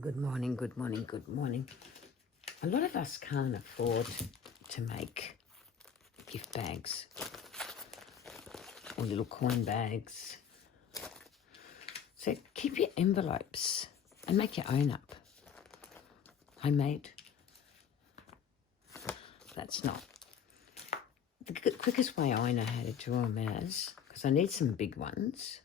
Good morning, good morning, good morning. A lot of us can't afford to make gift bags or little coin bags. So keep your envelopes and make your own up. Homemade. That's not the quickest way I know how to do them is, because I need some big ones.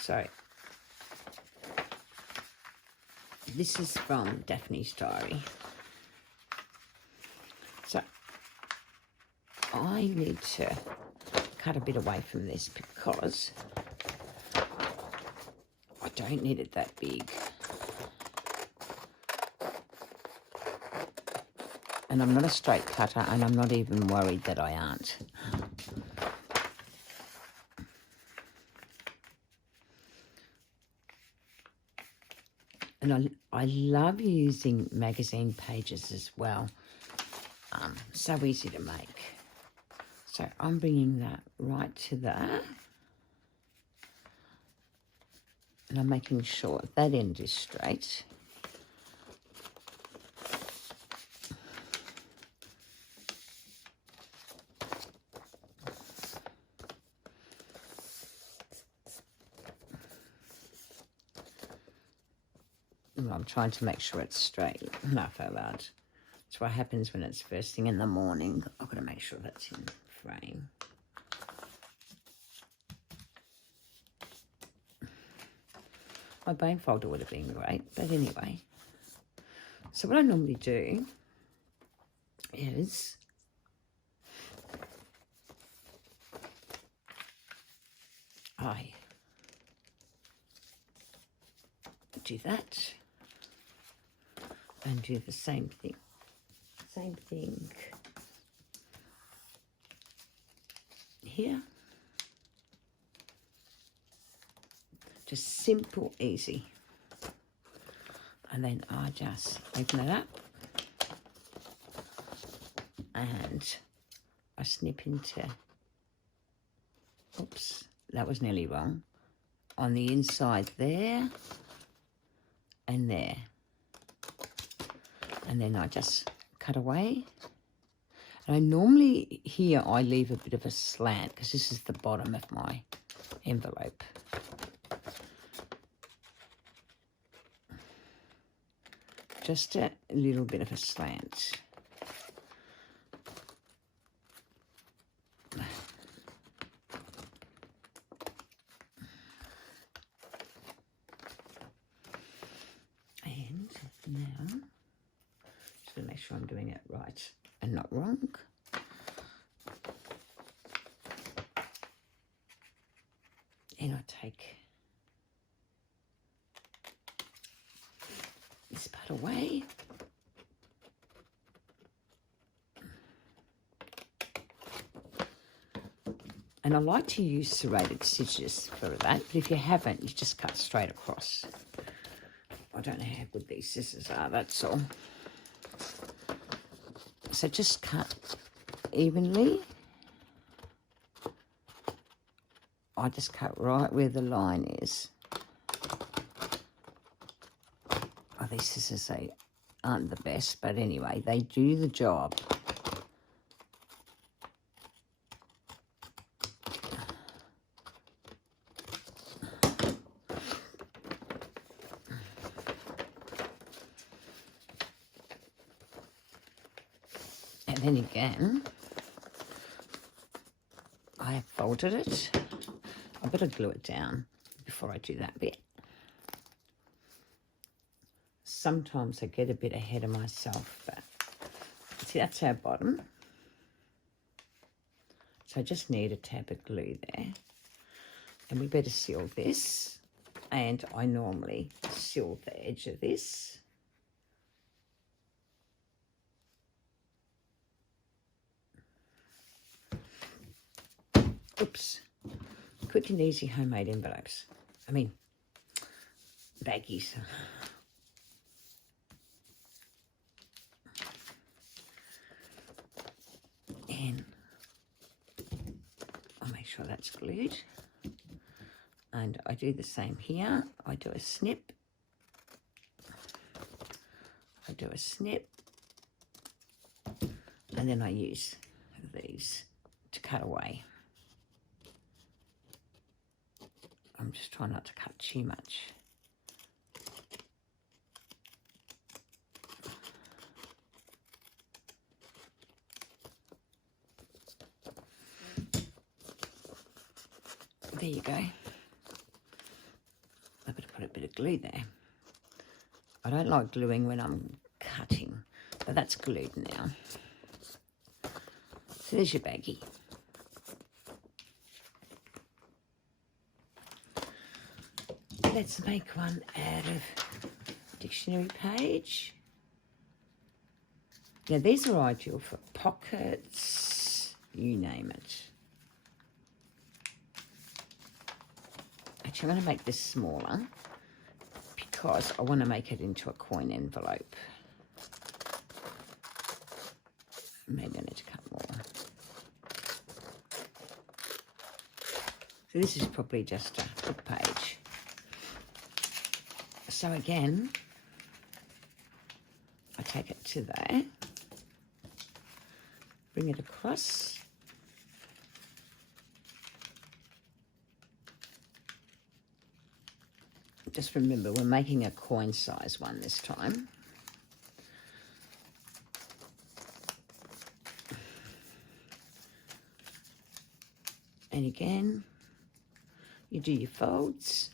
So this is from Daphne's Diary. So I need to cut a bit away from this because I don't need it that big. And I'm not a straight cutter, and I'm not even worried that I aren't. And I love using magazine pages as well. So easy to make. So I'm bringing that right to there. And I'm making sure that end is straight. And I'm trying to make sure it's straight. Laugh out loud. That's what happens when it's first thing in the morning. I've got to make sure that's in frame. My bone folder would have been great, but anyway. So what I normally do is I do that and do the same thing. Same thing here. Just simple, easy. And then I just open it up and I snip into, oops, that was nearly wrong, on the inside there and there. And then I just cut away. And I normally here I leave a bit of a slant because this is the bottom of my envelope. Just a little bit of a slant. And now, just to make sure I'm doing it right and not wrong. And I take this part away. And I like to use serrated stitches for that, but if you haven't, you just cut straight across. I don't know how good these scissors are, that's all. So just cut evenly. I just cut right where the line is. Oh, these scissors, they aren't the best, but anyway, they do the job. And then again, I have folded it. I better glue it down before I do that bit. Sometimes I get a bit ahead of myself, but see, that's our bottom. So I just need a tab of glue there. And we better seal this. And I normally seal the edge of this. Oops. Quick and easy homemade envelopes. I mean, baggies. And I'll make sure that's glued. And I do the same here. I do a snip. do a snip, and then I use these to cut away. I'm just trying not to cut too much. There you go. I better put a bit of glue there. I don't like gluing when I'm cutting, but that's glued now. So there's your baggie. Let's make one out of dictionary page. Now these are ideal for pockets, you name it. Actually, I'm going to make this smaller because I want to make it into a coin envelope. Maybe I need to cut more. So this is probably just a book page. So again, I take it to there, bring it across. Just remember, we're making a coin size one this time. And again, you do your folds.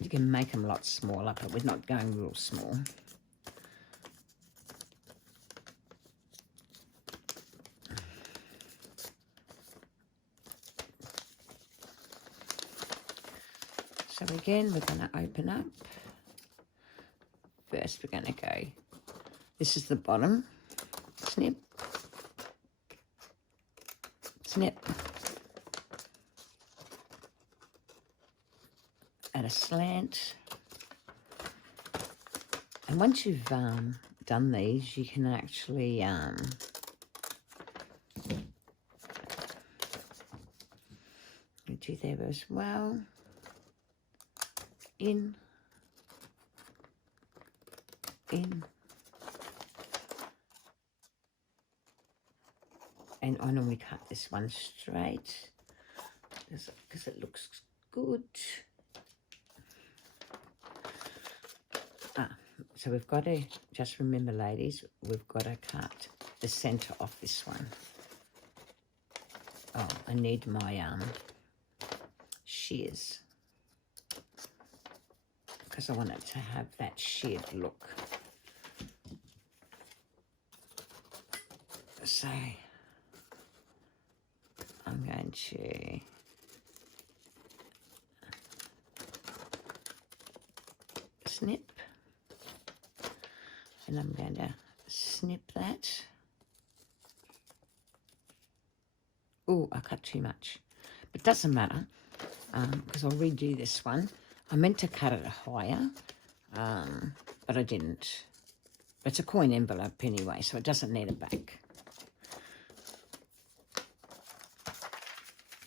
You can make them a lot smaller, but we're not going real small. So again, we're going to open up. First, we're going to go, this is the bottom, snip, snip, at a slant. And once you've done these, you can actually do there as well. In. And I normally cut this one straight because it looks good. So we've got to, just remember ladies, we've got to cut the centre off this one. Oh, I need my shears because I want it to have that sheared look. So I'm going to snip, and I'm going to snip that. Oh, I cut too much, but doesn't matter because I'll redo this one. I meant to cut it higher, but I didn't. It's a coin envelope anyway, so it doesn't need a back.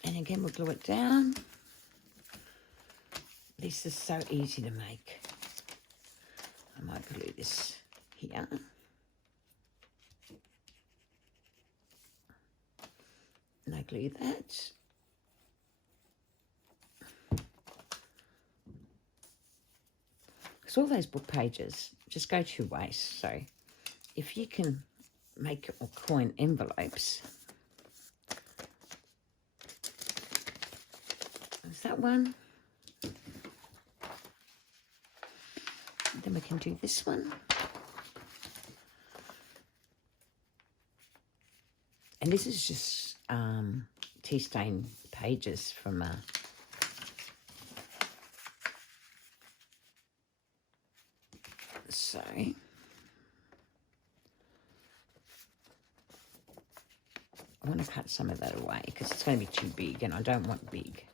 And again, we'll glue it down. This is so easy to make. I might glue this here. And I glue that. Because all those book pages just go to waste. So if you can make your coin envelopes, there's that one. Then we can do this one. And this is just tea stain pages from so I want to cut some of that away because it's going to be too big and I don't want big.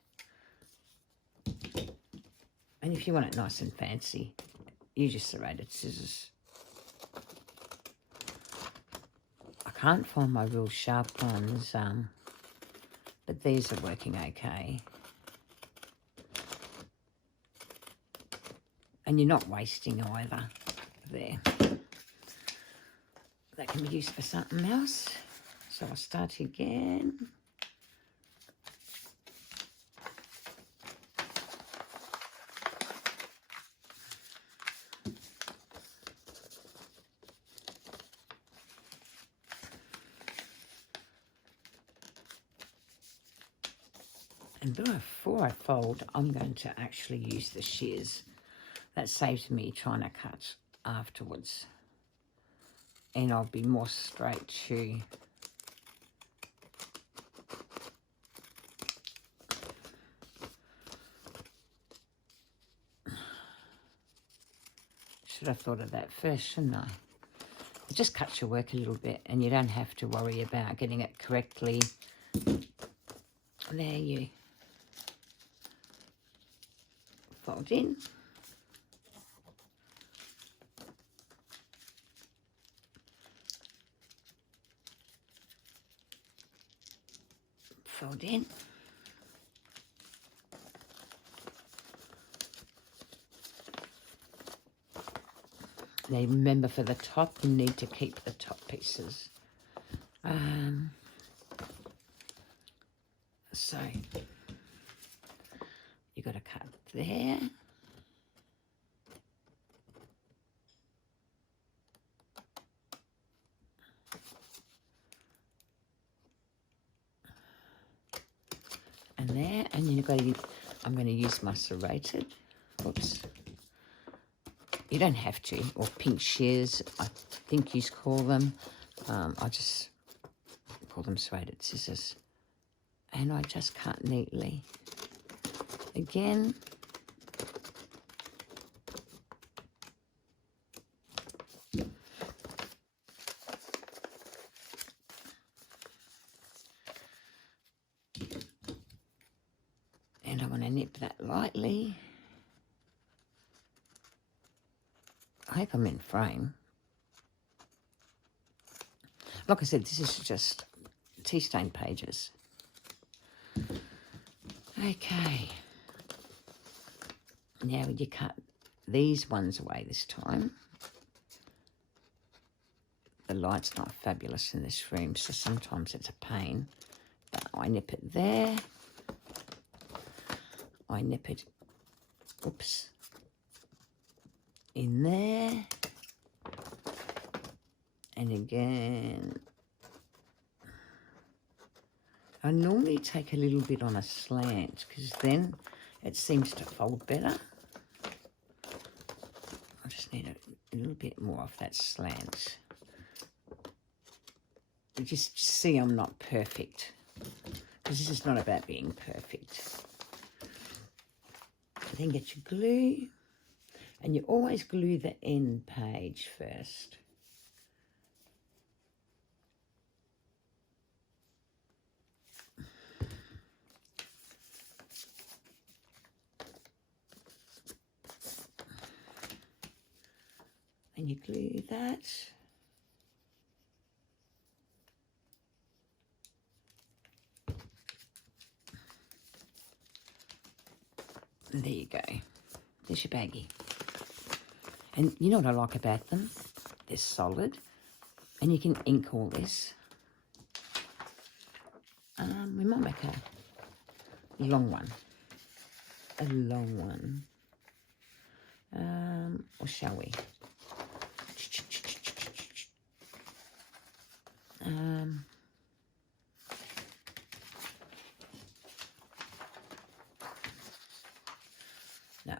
And if you want it nice and fancy, use your serrated scissors. I can't find my real sharp ones but these are working okay. And you're not wasting either there. That can be used for something else. So I'll start again. And before I fold, I'm going to actually use the shears. That saves me trying to cut afterwards. And I'll be more straight to should have thought of that first, shouldn't I? It just cuts your work a little bit and you don't have to worry about getting it correctly. There you fold in. Fold in. Now remember, for the top, you need to keep the top pieces. So you got to cut there. And there, and you've got to, I'm going to use my serrated. Oops. You don't have to, or pink shears, I think you call them. I just call them serrated scissors. And I just cut neatly. Again. And I'm going to nip that lightly. I hope I'm in frame. Like I said, this is just tea stain pages. Okay. Now you cut these ones away this time. The light's not fabulous in this room, so sometimes it's a pain. But I nip it there. I nip it, oops, in there. And again, I normally take a little bit on a slant because then it seems to fold better. I just need a little bit more of that slant. You just see I'm not perfect because this is not about being perfect. Then get your glue, and you always glue the end page first. And you glue that. And there you go. There's your baggie. And you know what I like about them? They're solid. And you can ink all this. We might make a long one. A long one. Or shall we? No,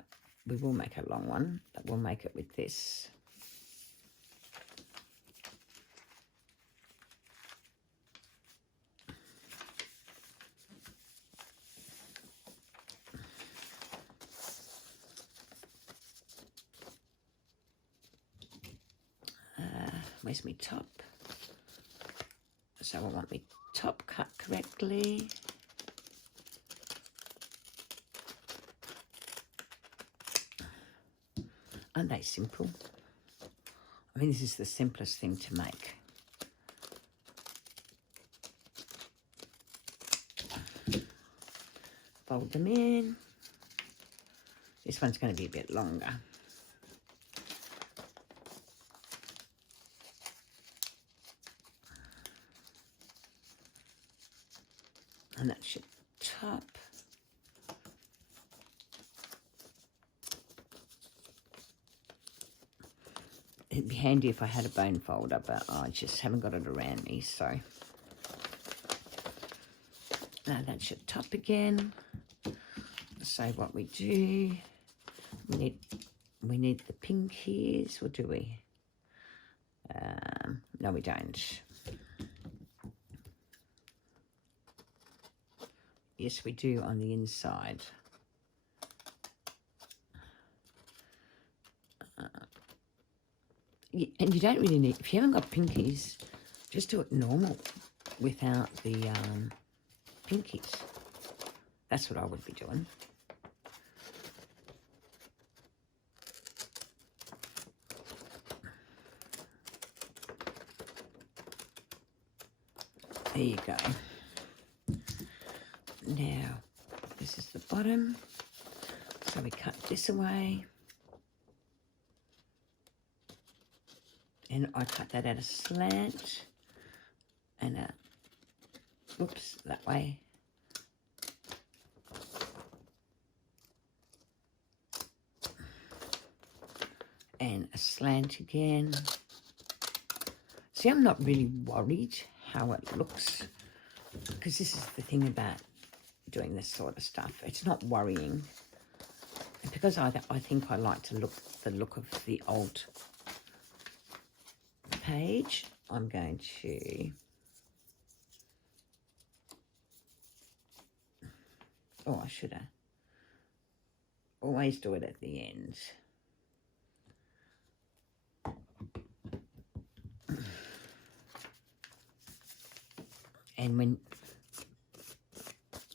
we will make a long one, but we'll make it with this. Where's my top? So I want my top cut correctly. Aren't they simple? I mean, this is the simplest thing to make. fold them in. This one's going to be a bit longer. And that's your top. It'd be handy if I had a bone folder, but I just haven't got it around me, so. Now that's your top again. So what we do, we need the pinkies, or do we? No, we don't. Yes, we do on the inside. And you don't really need, if you haven't got pinkies, just do it normal without the pinkies. That's what I would be doing. There you go. Now, this is the bottom. So we cut this away. And I cut that at a slant. And oops, that way. And a slant again. See, I'm not really worried how it looks, because this is the thing about doing this sort of stuff. It's not worrying. And because I think I like to the look of the old page, I'm going to I should have always do it at the end.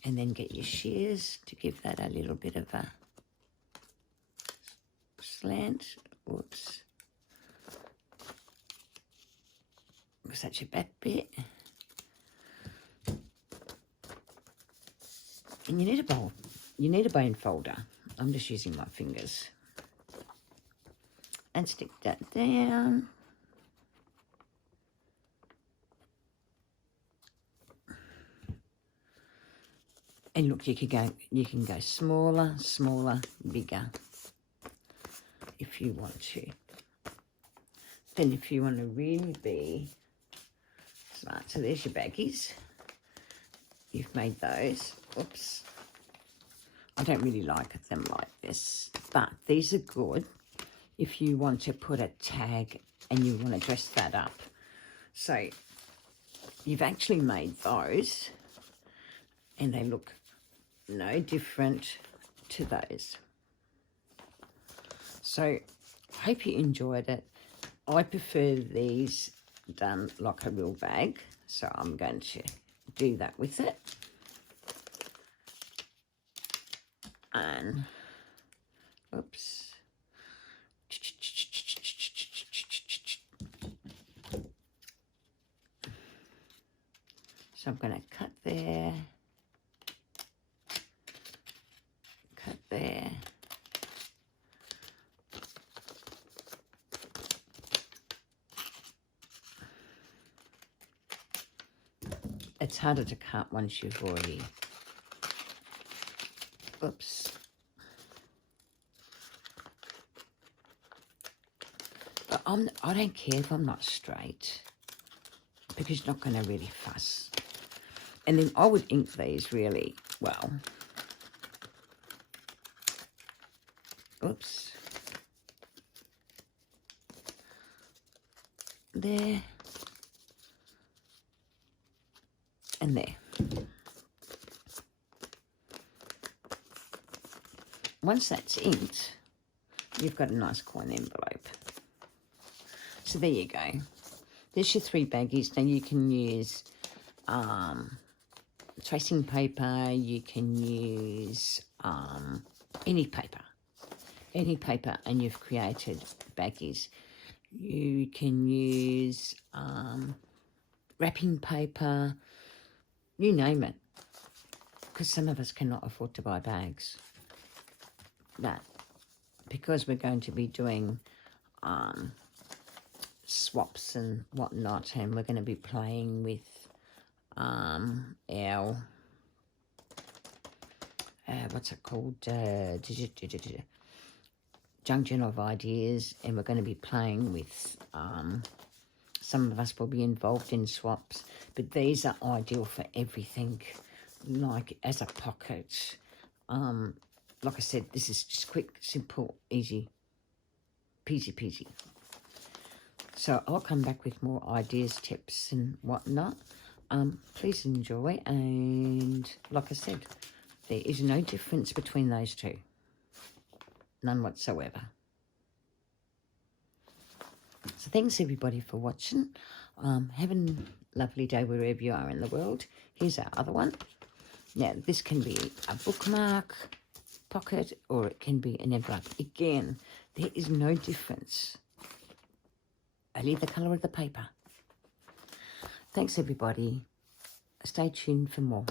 And then get your shears to give that a little bit of a slant. Whoops. Was that your back bit? And you need a bowl. You need a bone folder. I'm just using my fingers. And stick that down. And look, you can go smaller, bigger, if you want to. Then if you want to really be smart, so there's your baggies. You've made those. Oops. I don't really like them like this, but these are good if you want to put a tag and you want to dress that up. So you've actually made those, and they look no different to those. So I hope you enjoyed it. I prefer these done like a real bag, so I'm going to do that with it. And oops. So I'm going to cut there. Cut there. It's harder to cut once you've already, oops. But I don't care if I'm not straight, because you're not going to really fuss. And then I would ink these really well. Oops. There. And there. Once that's inked, you've got a nice coin envelope. So there you go. There's your 3 baggies. Now you can use tracing paper. You can use any paper, and you've created baggies. You can use wrapping paper. You name it, because some of us cannot afford to buy bags. But because we're going to be doing swaps and whatnot, and we're going to be playing with our what's it called, junction of ideas, and we're going to be playing with some of us will be involved in swaps, but these are ideal for everything, like as a pocket. Like I said, this is just quick, simple, easy, peasy peasy. So I'll come back with more ideas, tips and whatnot. Please enjoy, and like I said, there is no difference between those two. None whatsoever. So thanks everybody for watching. Have a lovely day wherever you are in the world. Here's our other one. Now this can be a bookmark, pocket, or it can be an envelope. Again, there is no difference. Only the colour of the paper. Thanks everybody. Stay tuned for more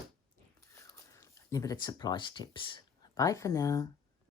limited supplies tips. Bye for now.